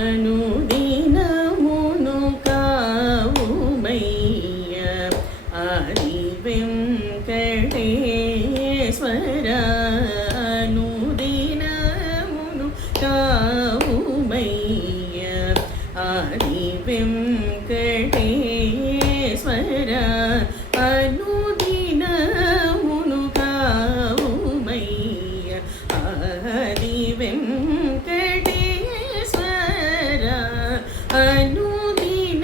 అనుదినమును కావుమయ్య ఆది వెంకటేశ్వర అనుదినమును కావుమయ్య ఆది వెంకటేశ్వర అనుదినమును కావుమయ్య ఆది వెంకటేశ్వర అనుదినమును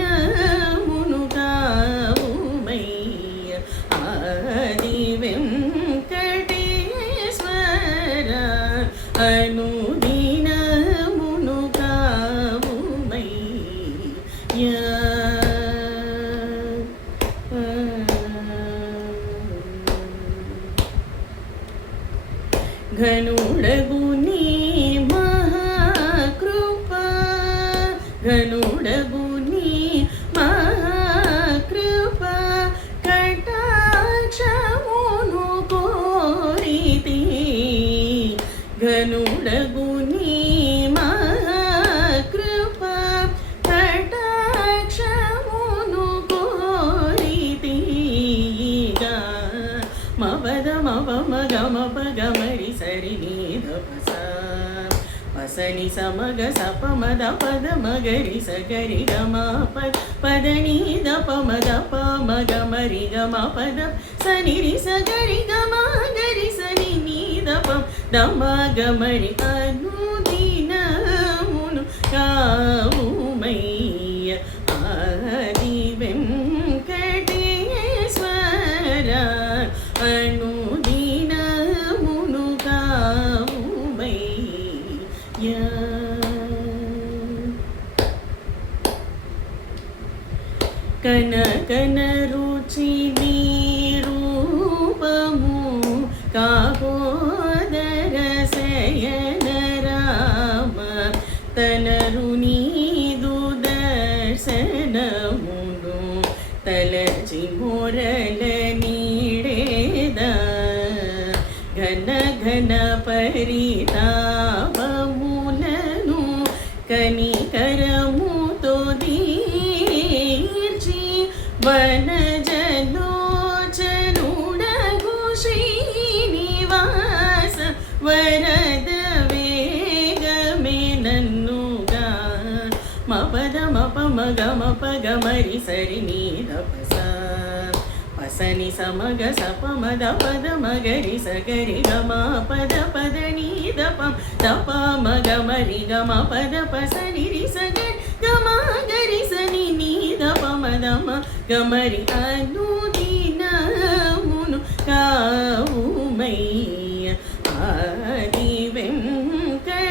కావుమయ్య ఆది వెంకటేశ్వర అనుదినమును కావుమయ్య. ఘనుడగు నీ మహాకృపా ఘనుడగు నీ మహాకృపా కటాక్షమును కోరితి ఘనుడగు నీ మహాకృపా కటాక్షమును కోరితి మపద మప మగమప గమరి సరి నీధపస పసని సమగ సప మద పద మగరి సగరి గమ పద నీధప మద ప మగ మరి గమ పద సనిరి సగరి గమ గరి సని నీధప దమ గమరి అనుదినమును కావుమయ్య ఆది వెంకటేశ్వర అనుదినమును కావుమయ్య. కనకన రుచి రూపము కాహోదర శయన రామ తనరు నీదు దర్శనమును తలచి మొరల నీడేద ఘన ఘన పరితాపములను కనికరముతో దీర్చి వనజలోచనుడగు శ్రీనివాస వరద వేగమే నన్నుగా మపద మప మగ మప గమరి సరి నీధపస పసని సమగ సప మద పద మగరి సగరి గమ పద పద నీధప తప మగ మరి గమ పద పసని రి సగరి గమ గరి సని నీధప మదమ గమరి అనుదినమును కావుమయ్య ఆది వెంకటేశ్వర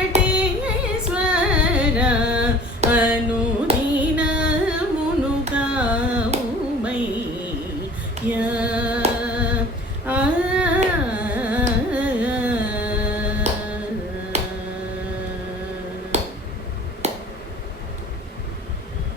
అను